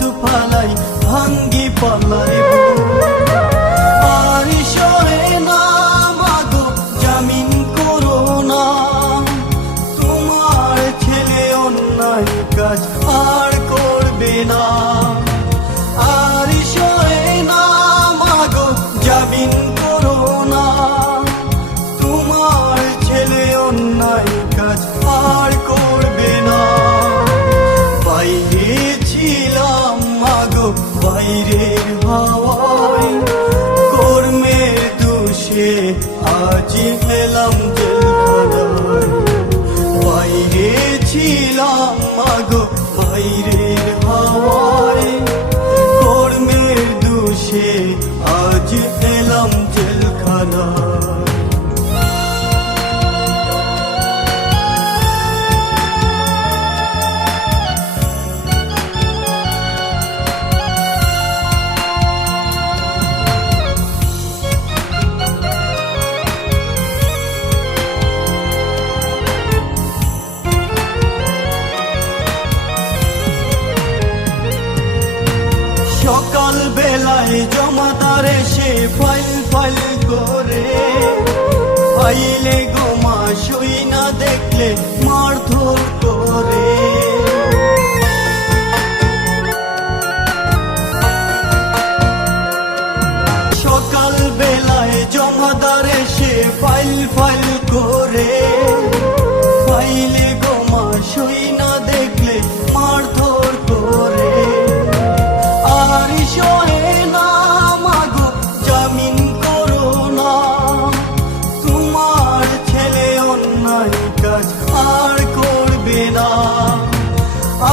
তু ফালাই ভাঙ্গি পালাই আর সহে না মাগো জামিন করো না তোমার ছেলে অন্যায় কাজ আর করবে না আর সহে না মাগো জামিন করো না তোমার ছেলে অন্যায় কাজ আর করবে না বাইরে ছিলাম মাগো বাইরের হাওয়ায় কর্মের দোষে আজ এলাম জেলখানায় বাইরে ছিলাম মাগো বাইরের হাওয়ায় কর্মের দোষে আজ এলাম জেলখানায় সকাল বেলায় জমাদার এসে ফাইল ফাইল করে ফাইলে গোমা শুই না দেখলে মারধর করে সকাল বেলায় জমাদার এসে ফাইল ফাইল করে ফাইলে গোমা শুই না দেখলে মারধর করে আর সহে না মাগো জামিন করো না তোমার ছেলে অন্যায় কাজ আর করবে না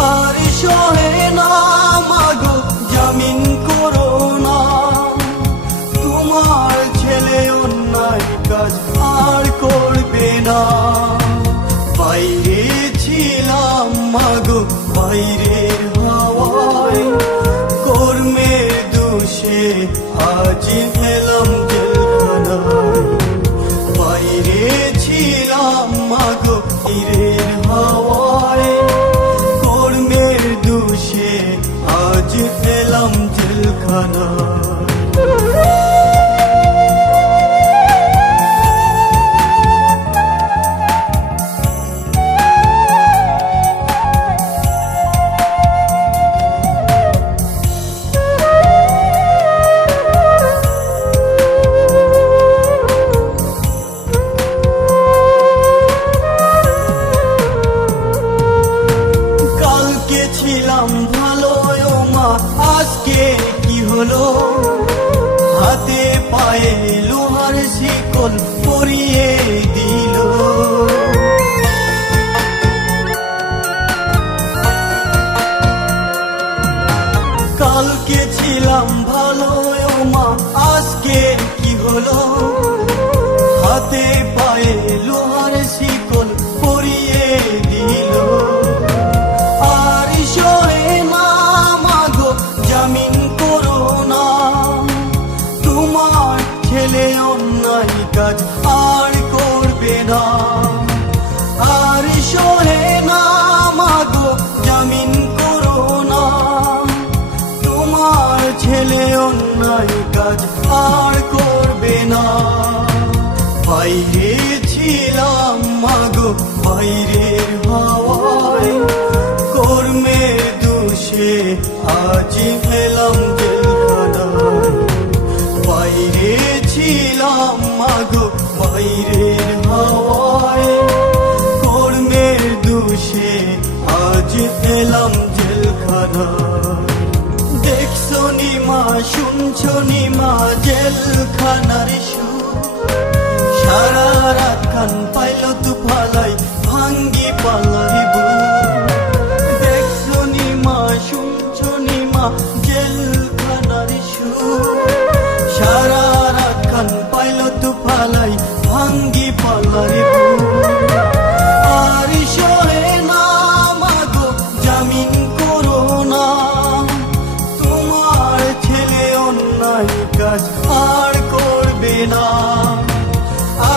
আর সহে না মাগো জামিন করো না তোমার ছেলে অন্যায় কাজ আর করবে না বাইরে ছিলাম মাগো বাইরের হাওয়ায় কর্মের দোষে আজ এলাম জেলখানায় বাইরে ছিলাম মাগো বাইরের হাওয়ায় কর্মের দোষে আজ এলাম জেলখানায় ছিলাম ভালো মা আজকে কি হলো হাতে পায়ে লোহার শিকল পরিয়ে দিল কালকে ছিলাম ভালো মা আজকে কি হলো হাতে পায়ে লোহার শিকল পরিয়ে দিল জামিন করো না তোমার ছেলে অন্যায় কাজ আর করবে না আর সহে না মাগো জামিন করো না তোমার ছেলে অন্যায় কাজ আর করবে না বাইরে ছিলাম মাগো বাইরের হাওয়ায় কর্মের দোষে আজ এলাম জেলখানায় বাইরে ছিলাম মাগো বাইরের হাওয়ায় কর্মের দোষে আজ এলাম জেলখানায় দেখছো নি মা শুনছো নি মা জেলখানার সুর সারা রাত কান পাইল তু ফালাই ভাঙ্গি পালাই জেলখানার সুর সারা রাত কান পাইল তু ফালাই ভাঙ্গি পালাই আর সহে না মাগো জামিন করো না তোমার ছেলে অন্যায় কাজ আর করবে না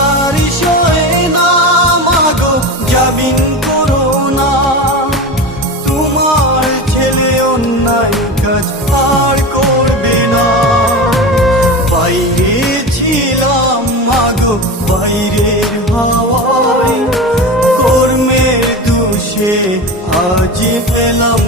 আর সহে না মাগো জামিন করো না তোমার ছেলে অন্যায় কাজ আর করবে না। বাইরে ছিলাম মাগো বাইরের হাওয়ায়, কর্মের দোষে আজ পেলাম